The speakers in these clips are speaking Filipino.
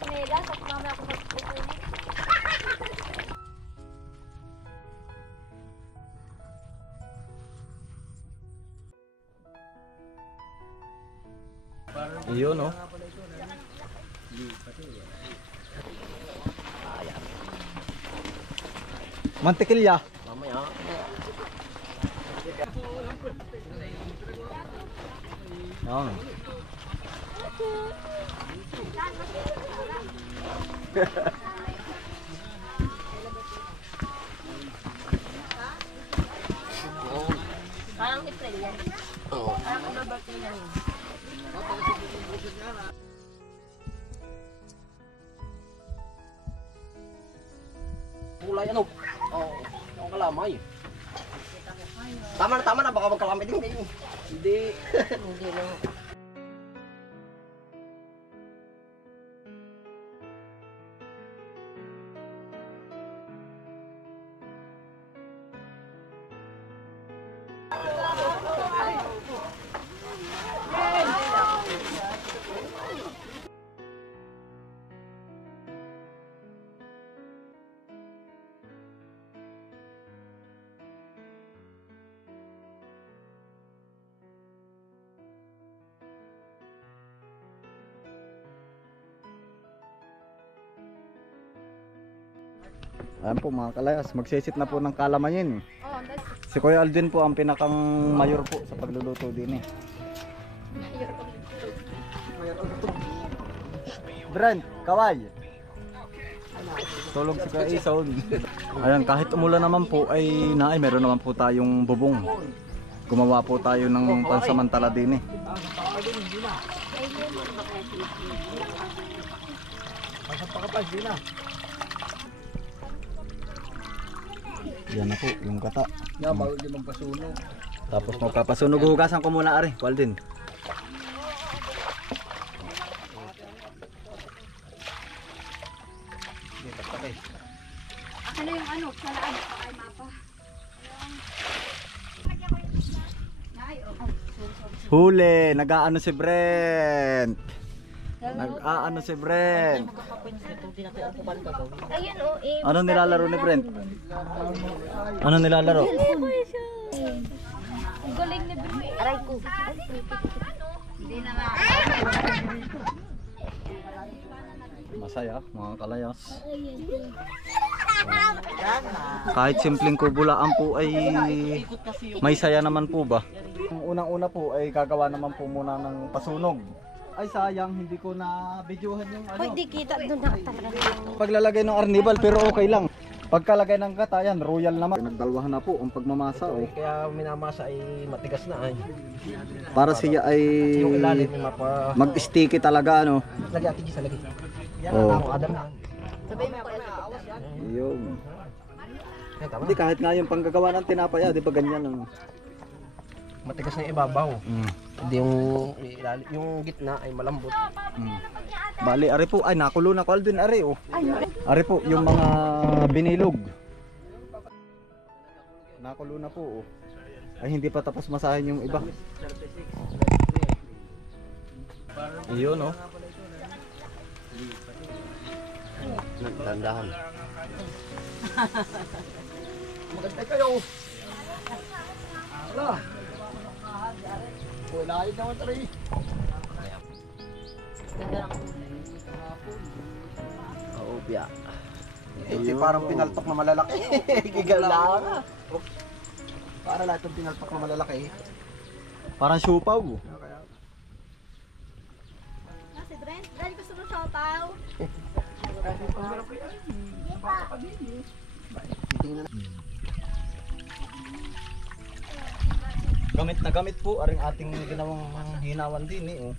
Sinelas at mamaya ako magpupunin. Iyon, no? Mantikilya. Mamaya. Yan. Parang April yan. Oo. Parang birthday na rin. Kulay ano? Oo. Ang kalamay. Tama na, baka magkalamay din. Hindi. Hindi na. Ayan po mga kalayas, magsisit na po ng kalamayin. Oh, Si Kuya Alvin po ang pinakang mayor po sa pagluluto din eh. Brent, kaway. Tulog si Kuya Isaon. Ayan, kahit umulan naman po ay meron naman po tayong bubong. Gumawa po tayo ng pansamantala din eh. Yan na po, yung kata. Yan, bago di magpasunog. Tapos magpapasunog, hugasan ko muna ari, Waldin. ano yung ano? Salaan pa kay Mapa. Huli, nag-aano si Brent. Nag-aano si Brent. Ayun o, eh. Ano nilalaro ni Brent? Ano nilalaro? Ang galing ni Bebe. Aray ko. Hindi na nga. Masaya, mga kalayas. Kahit simpleng kubulaan po ay may saya naman po ba? Unang-una po ay gagawa naman po muna ng pasunog. Ay sayang, hindi ko na videohan yung ano. Hindi kita doon nakatara. Paglalagay ng arnibal pero okay lang. Pagkalagay ng katayan, royal naman. Nagdalwahan na po ang pagmamasa. Oh. Kaya minamasa ay matigas na ay. Para siya ay Yung ilalim may mapa... mag-sticky talaga ano. Lagi ati sa lagi. Yan Oh. ang Adam na. Sabi mo kaya awas yan. Yun. Yan, tama. Hindi kahit nga yung panggagawa ng tinapay, di ba ganyan ang Matigas na yung ibabaw. mm. Hindi yung gitna ay malambot. Mm. Bali, ari po, ay nakulo na ko din ari oh. Ari po, yung mga binilog. Nakulo na po oh. Ay hindi pa tapos masahin yung iba. Iyon oh. Dandahan. Maganda kayo. Wala. Wala yun naman tayo. Oo, biya. Ito parang pinaltok na malalaki. Gigala. Para lahat ng pinaltok na malalaki. Parang siupaw. Si Brent, dahil gusto mo siopaw. Gamit na gamit po, aring ating ginawang hinawan din eh oh.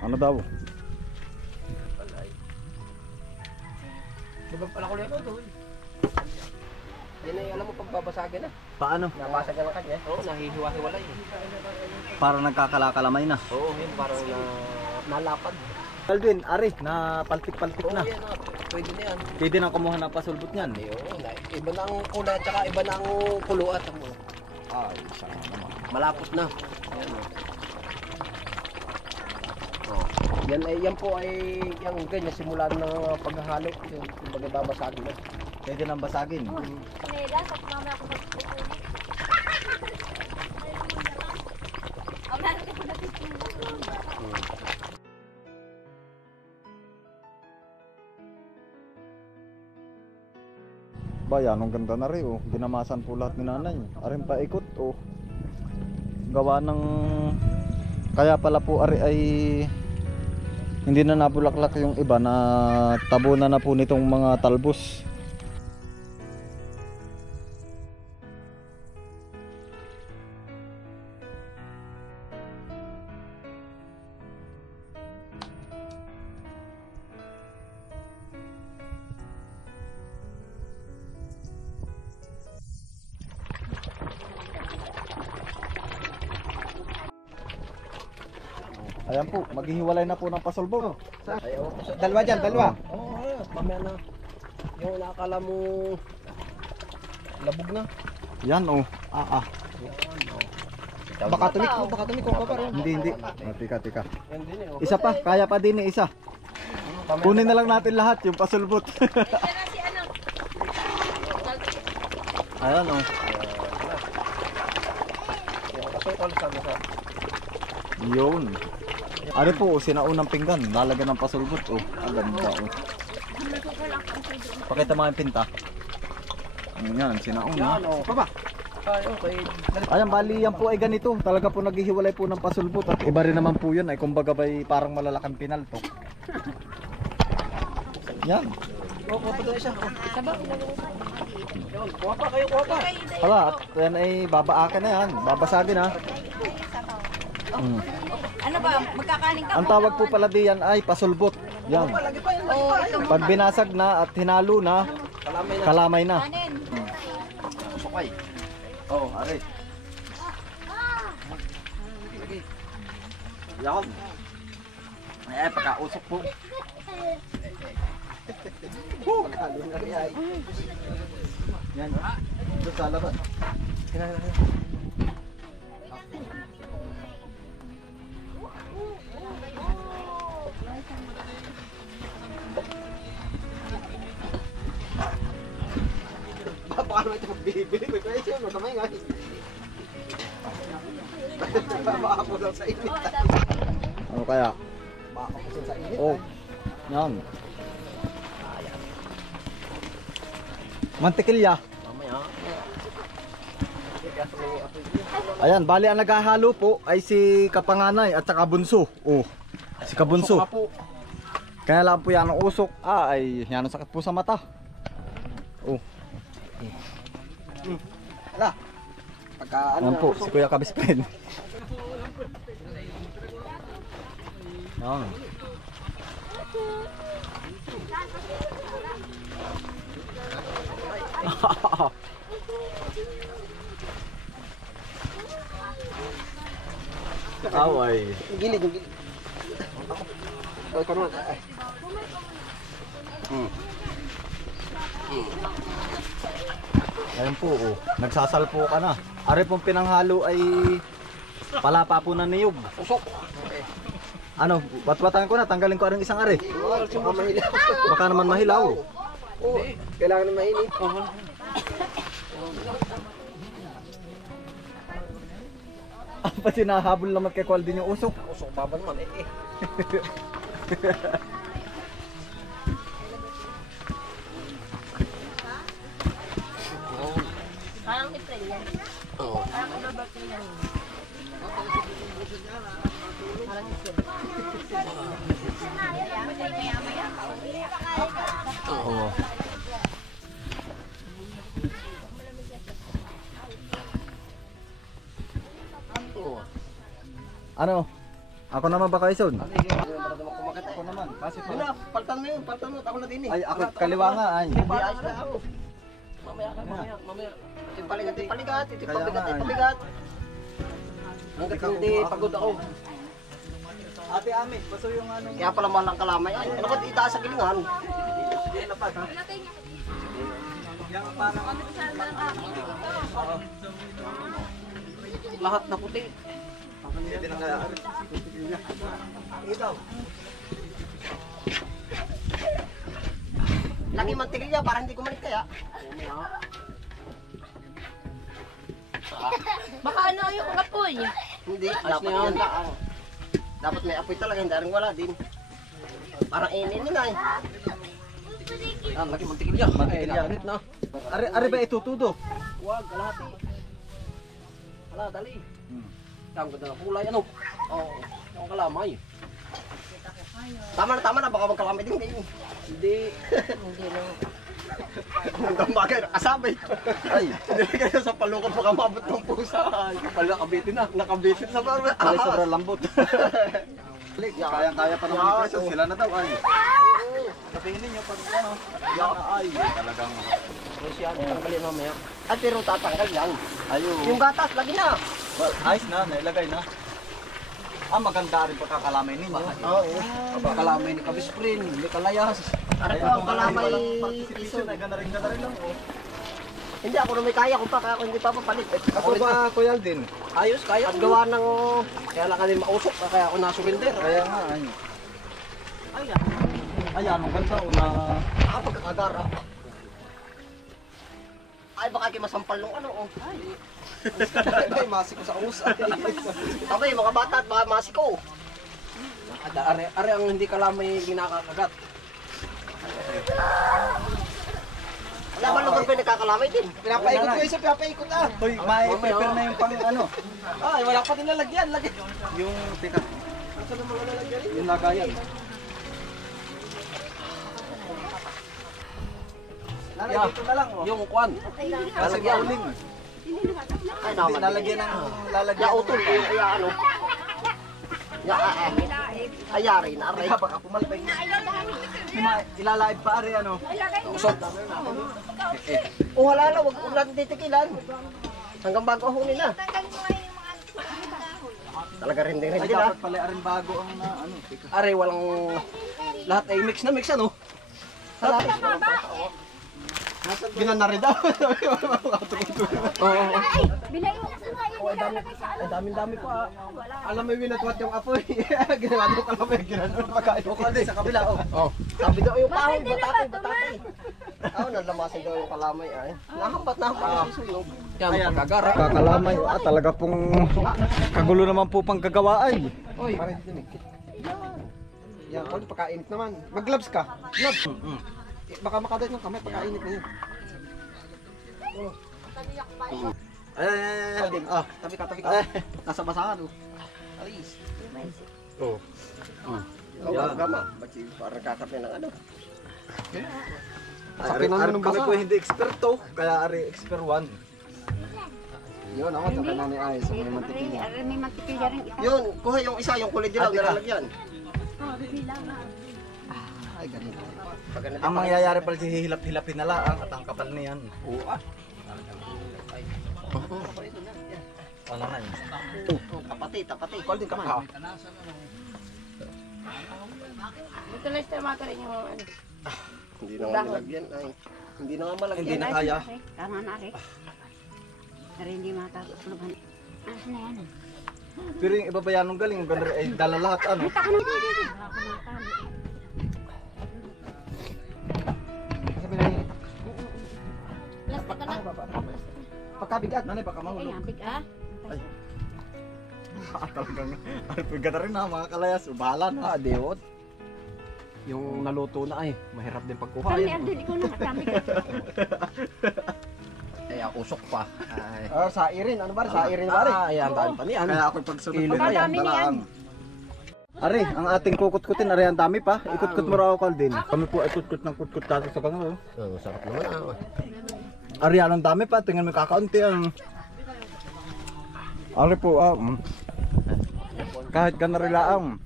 Ano daw? Diba pala ko lang ito? babasagin na. Paano? Nabasag na lang kanya. Oo, nahihiwa-hiwalay. Para nagkakalakalamay na. Oo, yun parang nalapad. Alvin, ari, na paltik-paltik Oo, na. yan na. Pwede na yan. Pwede nang kumuha ng pasulbot niyan. Oo, iba na ang kulay at saka iba na ang kuluat. Ay, sana naman. Malapot na. Ayan, oh. Yan ay yan po ay yung ganyan simula ng paghahalo yung babasagin na. Pwede nang basagin. Kanila, sa mama ako magpupunin. Ang meron ko na Bayan, ang ganda na rin oh. Ginamasan po lahat ni nanay. Aring paikot oh. Gawa ng kaya pala po ari ay hindi na nabulaklak yung iba na tabunan na po nitong mga talbos. Ayan po, maghihiwalay na po ng pasulbong. Dalawa dyan, dalawa. Oo, mamaya na. Yung nakakala mo labog na. Yan oh. Baka tumik ko pa rin. Hindi. Oh, tika. Yan din eh. Isa pa, kaya pa din eh, isa. Kunin na lang natin lahat yung pasulbot. Ayan oh. Yun. Ano po, sinaunang pinggan, lalagyan ng pasulbot oh. Ang ganda oh. Pakita mo yung pinta. Ayan, sinauna. Yan oh. Baba. Ay, okay. Ayan, bali yan po ay ganito. Talaga po naghihiwalay po ng pasulbot. At iba rin naman po yun ay kumbaga ba'y parang malalakang pinaltok. Yan. Oh, kuha pa doon isa. Yun, kuha pa kayo, kuha pa. Hala, at yan ay babaakin na yan. Babasagin ha. Ano ba? Magkakaling ka Ang tawag po pala diyan ay pasulbot. Yan. Lagi pa yan, lagi pa yan. Pag binasag na at hinalo na, kalamay na. kanin. Sukay. Oh, ari. Yan. Ay, pagkausok po. Yan. Ito sa labas. Baka naman ito magbibili. May presyo, matamay nga. Baka po lang sa init. Ano kaya? Baka po sa init. Oh. Yan. Mantikilya. Mamaya. Ayan, bali ang naghahalo po ay si Kapanganay at saka Bunso. Oh, si Kabunso. Kaya lang po yan ang usok. Ay yan ang sakit po sa mata. Oh. Ala. Pagka ano Yan na, po, si Kuya Kabispren. Yan. Away. yung gilid, yung gilid. Ikaw naman. Ayan po, oh. Nagsasalpo ka na. Ari pong pinanghalo ay palapa po na niyog. Usok. Ano, batbatan ko na, tanggalin ko ang isang ari. Baka mahilaw. Baka naman mahilaw. Oo. Kailangan na mainit. Apa sinahabol naman kay Kual din yung usok. Usok baba naman eh. Parang April yan. Oo. Parang October yan. Parang April. Maya-maya pauwi. Oo. Oo. Ano? Ako naman ba kayo, Son? Kumakit Ako naman. Kasi po. Wala, paltan mo yun, ako na din eh. Ay, ako kaliwa nga ay. Hindi, ayos na ako. Mamaya ka, mamaya. paligat, paligat, ito Kaya pabigat, nga, pabigat. Hanggat hindi pagod ako. Ate Ami, paso yung ano. Kaya pala mahal ang kalamay. Ay, ano ba't itaas sa gilingan? Sige, lapad ha. Yang parang ano. Lahat na puti. Hindi na kaya. Ikaw. Lagi mantigilya para hindi kumalit kaya. Baka ano yung apoy. Hindi, dapat yan lang. Dapat may apoy talaga, hindi rin wala din. Parang inin na eh. Ah, lagi mantigilya. Mantikilya. Ay, na. Ari ba itutudo? Huwag, kalahati. Wala, dali. Ang ganda ng kulay, ano? Oo, yung kalamay. Tama na, baka magkalamay din. Hindi. Hindi na. Hanggang bagay, nakasabay. Ay, hindi kayo sa palukot, baka mabot ng pusa. Pala, nakabitin na, nakabitin sa barba. Ay, sobrang lambot. Kaya pa naman ni Preso, sila na daw ay. Sabihin ninyo pag ano, yan na ay talagang. Siya, tanggalin mamaya. At pero tatanggal lang. Ayun. Yung gatas, lagi na. Well, ayos na, nailagay na. Maganda rin pagkakalamay ninyo. Oo. Pagkakalamay ni Kabisprin, ni Kalayas. Ano po ang kalamay Participation ay gana rin lang. Oh. Hindi ako na may kaya kung pa, kaya ako hindi pa papalit. Ako ba, Kuya Aldin? Ayos, kaya. At gawa ng, kaya lang kanil mausok, kaya ako nasurinder. Kaya nga, ay. Ayan, ang ganda. Nakapagkakagara. Ay, baka kayo masampal nung ano, oh. Ay, masiko sa usay. Sabay, mga bata at baka masiko. Are ang hindi kalamay ginakakagat. Wala ba lugar ko yung nagkakalamay din? Pinapaikot ko isa, pinapaikot ah. Hoy, may prepare na yung pang ano. Ay, wala pa din lalagyan. Yung, teka. Asa na mga lalagyan? Yung lagayan. Yeah. Dito na lang, oh. Yung kwan. Lalagyan uling. Ay, naman. Lalagyan ng lalagyan. Ya utol yung kaya ano. Ya ayari na aray. Baka pumalpay. Ilalaib pa ari ano. Usok. Oh, wala na, wag natin titikilan. Hanggang bago ahunin na. Talaga rin din Ay, din ah. dapat pala aring bago ang ano. Teka. Are walang lahat ay mix na mix ano. Lahat. Binan na rin daw. Oo. Bilay mo kasi nga yun nilalagay sa Ay, dami pa. Alam mo winatwat yung apoy. Ginawa mo ka lang ginawa pagkain. O kalde sa kabila oh. Oh. Sabi daw yung kahoy, batati. Nalamasin daw yung kalamay ay. Nahambat yung sunog. Yan, pagkagara. Kakalamay talaga pong kagulo naman po pang gagawa ay. Oy, parang dito nikit. Yan, kung pagkainit naman. Mag-gloves ka. Gloves. Baka makadait ng kamay pagkainit na yun. Ay. Ah, Tabi ka. nasa basahan oh. Alis. Oh. Yan. Gama. Ba't parang kakape ng ano? Ari kami po hindi eksperto, kaya ari expert 1. Yun, ako ito kanani ay sa mga mantikilya. May mantikilya rin ito. Yun, kuha yung isa, yung kulay dilaw na lalagyan. Ay, ganito. Pag ganito Ang mangyayari pala hihilap-hilapin na lang at ang kapal niyan. Oo ah. Ano na yun? Tapati. Call din ka man. Ito lang sa mga rin yung ano. Hindi na nga malagyan ay. Hindi na nga malagyan. Hindi na kaya. Tama na rin. Pero hindi makakapuluban. Ano na yan? Pero yung iba ba yan nung galing, ganda ay dala lahat ano. Taka na dito. Sabi na yun. Plastic ka na. Pagkabigat. Nanay, baka Ay, mahulog. hapik ah. Talagang, ganda rin na mga kalayas, bahala na. Deot. Yung naluto na ay, mahirap din pagkuha. Kami ang dili ko na kami. Kaya usok pa. Ay. Sairin. Ano ba? Sairin ba rin? Ay, ang dami pa niyan. Kaya ako'y pagsunod Kilo pa na yan, dalaang. Ari, ang ating kukut-kutin, ari ang dami pa. Ikut-kut mo raw ako din. Kami po ikut-kut ng kut-kut tayo sa kangal. Oh, sarap naman ah. Ari, ang dami pa. Tingnan mo kakaunti ang... Ari po, kahit ka narilaang.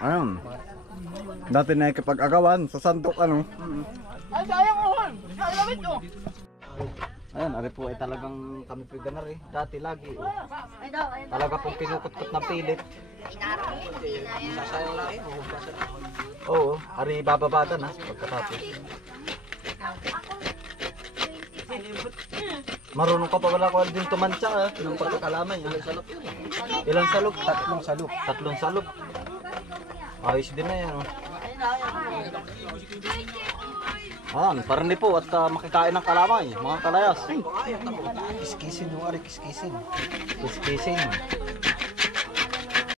Ayun. Dati na ikipag-agawan sa santok ano. Ay, sayang ko. Ayan, ari po ay talagang kami po ganar eh. Dati lagi. Oh. Ay daw, ay daw. Talaga pong pinukot-kot na pilit. Sasayang lang eh. Oo, ari bababada na pagkatapos. Marunong ka pa wala ko din tumantsa ng pagkakalamay. Ilang salop? Tatlong salop. Tatlong salop. Ayos din na yan. Oh. Ayan, parang po at makikain ng kalamay, mga kalayas. Kiskisin yung ari, kiskisin. Kiskisin.